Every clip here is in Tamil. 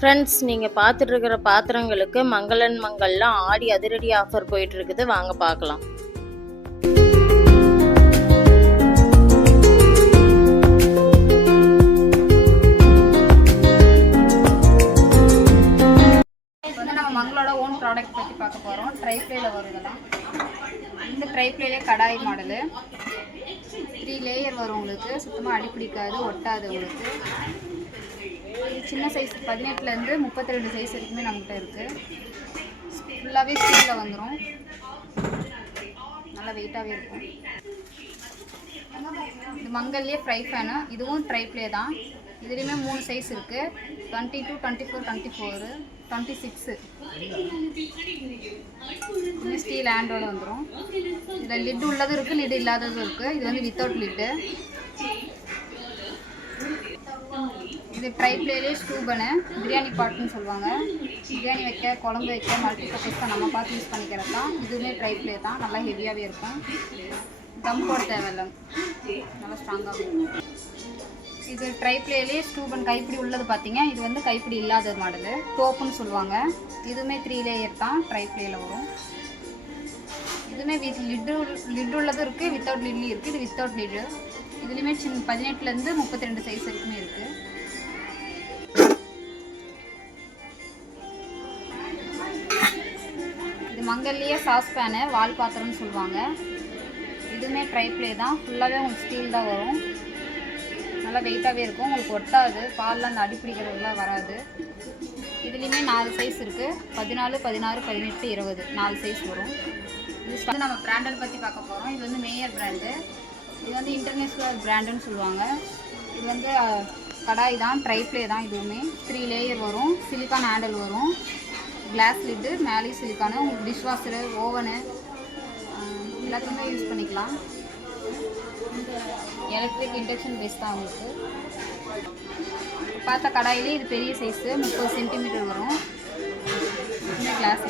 ஃப்ரெண்ட்ஸ், நீங்கள் பார்த்துட்டு இருக்கிற பாத்திரங்களுக்கு மங்களன் மங்கள்ல ஆடி அதிரடி ஆஃபர் போயிட்டு இருக்குது. வாங்க பார்க்கலாம். நம்ம மங்களோட ஓன் ப்ராடக்ட் பற்றி பார்க்க போகிறோம். ட்ரைப்ளேயில் வரும். இதெல்லாம் இந்த ட்ரைப்ளேலே கடாய் மாடலு 3 லேயர் வரும். உங்களுக்கு சுத்தமாக அடிப்பிடிக்காது, ஒட்டாது. உங்களுக்கு சின்ன சைஸ் 18லேருந்து 32 சைஸ் வரைக்குமே நம்மகிட்ட இருக்குது. ஃபுல்லாகவே ஸ்டீலில் வந்துடும். நல்லா வெயிட்டாகவே இருக்கும். இது மங்கல்லே ஃப்ரை ஃபேனு. இதுவும் ட்ரைப்ளே தான். இதுலேயுமே 3 சைஸ் இருக்குது. 22, 24, 24, 26. இது ஸ்டீல் ஹேண்டோட வந்துடும். இதில் லிட் உள்ளதும் இருக்குது, லிட் இல்லாததும் இருக்குது. இது வந்து வித்தவுட் லிட்டு. இது ட்ரைப்ளேலே ஸ்டூபனு பிரியாணி பாட்டுன்னு சொல்லுவாங்க. பிரியாணி வைக்க, குழம்பு வைக்க, மல்டி பர்பஸ் தான் நம்ம பார்த்து யூஸ் பண்ணிக்கிறது தான். இதுவுமே ட்ரைப்ளே தான். நல்லா ஹெவியாகவே இருக்கும். தம் போட தேவையில்லை, நல்லா ஸ்ட்ராங்காக இருக்கும். இது ட்ரைப்ளேலே ஸ்டூபன் கைப்பிடி உள்ளது பார்த்தீங்க. இது வந்து கைப்பிடி இல்லாத மாடலு, டோப்புன்னு சொல்லுவாங்க. இதுவுமே 3 லேயர் தான். ட்ரைப்ளேயில் வரும். இதுவுமே லிட் உள்ளதும் இருக்குது, வித்தவுட் லிட்லேயும் இருக்குது. இது வித்தவுட் லிட்டு. இதுலேயுமே 18லேருந்து 32 சைஸ் வரைக்குமே இருக்குது. இது மங்கல்லையே சாஸ் பேனு, வால் பாத்திரம்னு சொல்லுவாங்க. இதுவுமே ட்ரைப்ளே தான். ஃபுல்லாகவே உங்களுக்கு ஸ்டீல் தான் வரும். நல்லா வெயிட்டாகவே இருக்கும். உங்களுக்கு ஒட்டாது. பாலில் அந்த அடிப்பிடிக்கிறதுலாம் வராது. இதுலேயுமே 4 சைஸ் இருக்குது. 14, 16, 18, 20 4 சைஸ் வரும். இது வந்து நம்ம பிராண்டட் பற்றி பார்க்க போகிறோம். இது வந்து மேயர் பிராண்டு. இது வந்து இன்டர்நேஷ்னல் பிராண்டுன்னு சொல்லுவாங்க. இது வந்து கடாய் தான், ட்ரைப்ளே தான். இதுவுமே 3 லேயர் வரும். சிலிக்கான் ஹேண்டில் வரும். கிளாஸ் லிட்டு, மேலே சிலிக்கானு. உங்களுக்கு டிஷ்வாஷரு, ஓவனு எல்லாத்துக்குமே யூஸ் பண்ணிக்கலாம். எலக்ட்ரிக் இண்டக்ஷன் பேஸ் தான் உங்களுக்கு. பார்த்த கடாயிலே இது பெரிய சைஸு 30 சென்டிமீட்டர் வரும். கிளாஸ்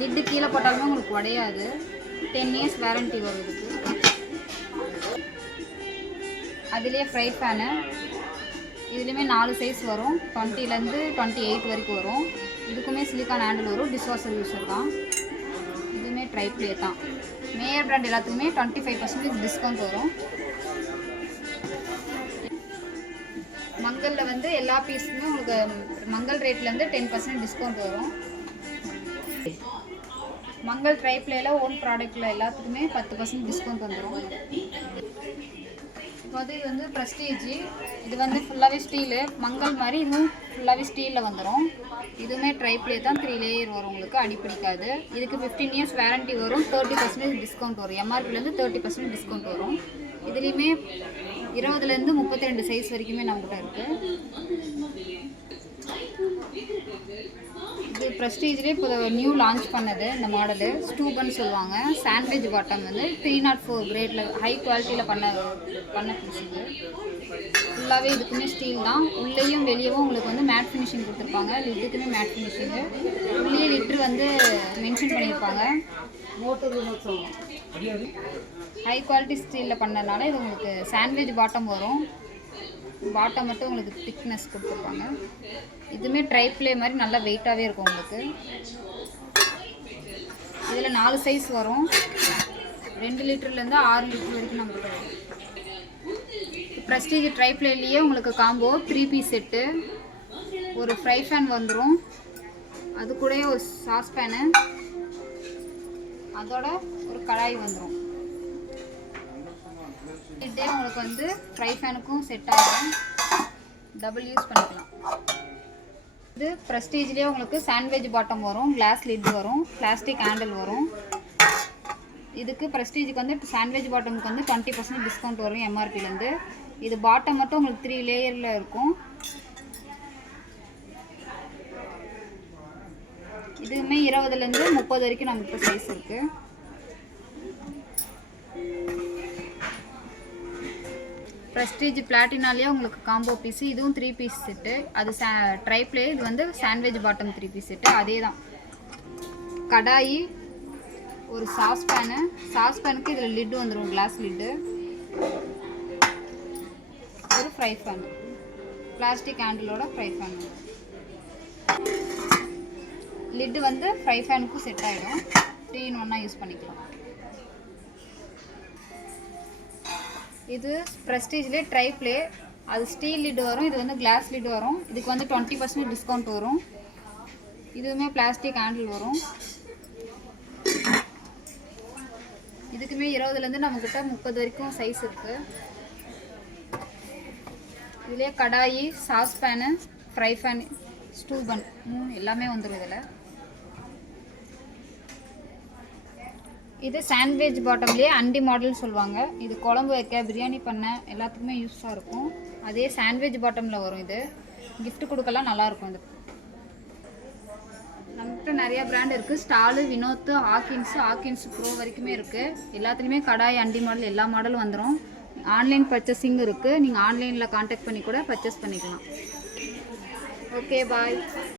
லிட்டு கீழே போட்டாலுமே உங்களுக்கு உடையாது. 10 இயர்ஸ் வாரண்டி வரும் இதுக்கு. அதுலேயே ஃப்ரை ஃபேனு. இதுலேயுமே 4 சைஸ் வரும். 20லேருந்து 28 வரைக்கும் வரும். இதுக்குமே சிலிக்கான் ஹேண்டில் வரும். டிஷ்வாஷர் யூஸர் தான். இதுவுமே ட்ரைப்ளே தான். மேயர் பிராண்ட் எல்லாத்துக்குமே 25% டிஸ்கவுண்ட் வரும். மங்கலில் வந்து எல்லா பீஸுமே உங்களுக்கு மங்கல் ரேட்லேருந்து 10% டிஸ்கவுண்ட் வரும். மங்கள் ட்ரைப்ளேயில் ஓன் ப்ராடக்டில் எல்லாத்துக்குமே 10% டிஸ்கவுண்ட் வந்துடும். இப்போ வந்து இது வந்து ப்ரெஸ்டீஜ். இது வந்து ஃபுல்லாகவே ஸ்டீலு. மங்கள் மாதிரி இதுவும் ஃபுல்லாகவே ஸ்டீலில் வந்துடும். இதுவுமே ட்ரைப்ளே தான். 3 லேயர் வரும். உங்களுக்கு அடிப்பிடிக்காது. இதுக்கு 15 இயர்ஸ் வாரண்டி வரும். 30% டிஸ்கவுண்ட் வரும். எம்ஆர்பிலேருந்து 30% டிஸ்கவுண்ட் வரும். இதுலேயுமே 20லேருந்து 32 சைஸ் வரைக்குமே நம்மகிட்ட இருக்குது. இது ப்ரெஸ்டீஜ்லேயே இப்போ நியூ லான்ச் பண்ணது இந்த மாடலு. ஸ்டூபன் சொல்லுவாங்க. சாண்ட்விச் பாட்டம் வந்து 304 கிரேடில் ஹை குவாலிட்டியில் பண்ண பீஸ். இது ஃபுல்லாகவே இதுக்குமே ஸ்டீல் தான். உள்ளேயும் வெளியவும் உங்களுக்கு வந்து மேட் ஃபினிஷிங் கொடுத்துருப்பாங்க. லிட்டுக்குமே மேட் ஃபினிஷிங்கு. உள்ளே லிட்ரு வந்து மென்ஷன் பண்ணியிருப்பாங்க. ஹை குவாலிட்டி ஸ்டீலில் பண்ணதுனால இது உங்களுக்கு சாண்ட்விச் பாட்டம் வரும். பாட்டம் மட்டும் உங்களுக்கு திக்னஸ் கொடுத்துருப்பாங்க. இதுவுமே ட்ரைப்ளே மாதிரி நல்லா வெயிட்டாகவே இருக்கும் உங்களுக்கு. இதில் 4 சைஸ் வரும். 2 லிட்டர்லேருந்து 6 லிட்டர் வரைக்கும் நம்மகிட்ட வரும். ப்ரெஸ்டீஜ் ட்ரைப்ளேலேயே உங்களுக்கு காம்போ 3 பீஸ் செட்டு, ஒரு ஃப்ரை ஃபேன் வந்துடும். அது கூட ஒரு சாஸ் பேனு, அதோட ஒரு கடாய் வந்துடும். இதே உங்களுக்கு வந்து ஃப்ரை ஃபேனுக்கும் செட் ஆகிடும். டபுள் யூஸ் பண்ணிக்கலாம். இது ப்ரெஸ்டீஜ்லேயே உங்களுக்கு சாண்ட்விச் பாட்டம் வரும். கிளாஸ் லிட் வரும். பிளாஸ்டிக் ஹேண்டில் வரும். இதுக்கு ப்ரெஸ்டீஜுக்கு வந்து சாண்ட்விச் பாட்டமுக்கு வந்து 20% டிஸ்கவுண்ட் வரும் எம்ஆர்பிலேருந்து. இது பாட்டம் மட்டும் உங்களுக்கு 3 லேயரில் இருக்கும். இதுவுமே 20லேருந்து 30 வரைக்கும் நம்மளுக்கு சைஸ் இருக்குது. ப்ரெஸ்டீஜ் பிளாட்டினாலேயே உங்களுக்கு காம்போ பீஸு. இதுவும் 3 பீஸ் செட்டு. அது ட்ரைப்ளே. இது வந்து சாண்ட்விச் பாட்டம் 3 பீஸ் செட்டு. அதே தான். கடாயி, ஒரு சாஸ் பேனு. சாஸ் பேனுக்கு இதில் லிட்டு வந்துடும், கிளாஸ் லிட்டு. ஒரு ஃப்ரை பேன். பிளாஸ்டிக் ஹேண்டிலோட ஃப்ரை பேன். லிட்டு வந்து ஃப்ரை பேனுக்கும் செட் ஆகிடும். 3 in 1 யூஸ் பண்ணிக்கலாம். இது ப்ரெஸ்டீஜ்லேயே ட்ரைப்ளே, அது ஸ்டீல் லிட் வரும், இது வந்து கிளாஸ் லிட் வரும். இதுக்கு வந்து 20% டிஸ்கவுண்ட் வரும். இதுவுமே பிளாஸ்டிக் ஹேண்டில் வரும். இதுக்குமே 20லேருந்து நம்மக்கிட்ட 30 வரைக்கும் சைஸ் இருக்குது. இதுலேயே கடாயி, சாஸ் பேனு, ஃப்ரை பேன், ஸ்டூ பன் எல்லாமே வந்துடும் இதில். இது சாண்ட்விச் பாட்டம்லேயே அண்டி மாடல் சொல்லுவாங்க. இது குழம்பு வைக்க, பிரியாணி பண்ண எல்லாத்துக்குமே யூஸாக இருக்கும். அதே சாண்ட்விச் பாட்டமில் வரும். இது gift கொடுக்கலாம், நல்லாயிருக்கும். இது நம்மகிட்ட நிறைய பிராண்ட் இருக்குது. ஸ்டாலு, வினோத்து, ஹாக்கின்ஸ் ப்ரோ வரைக்குமே இருக்குது. எல்லாத்துலேயுமே கடாய், அண்டி மாடல் எல்லா மாடலும் வந்துடும். ஆன்லைன் பர்ச்சேசிங் இருக்குது. நீங்கள் ஆன்லைனில் கான்டாக்ட் பண்ணி கூட பர்ச்சேஸ் பண்ணிக்கலாம். ஓகே, பாய்.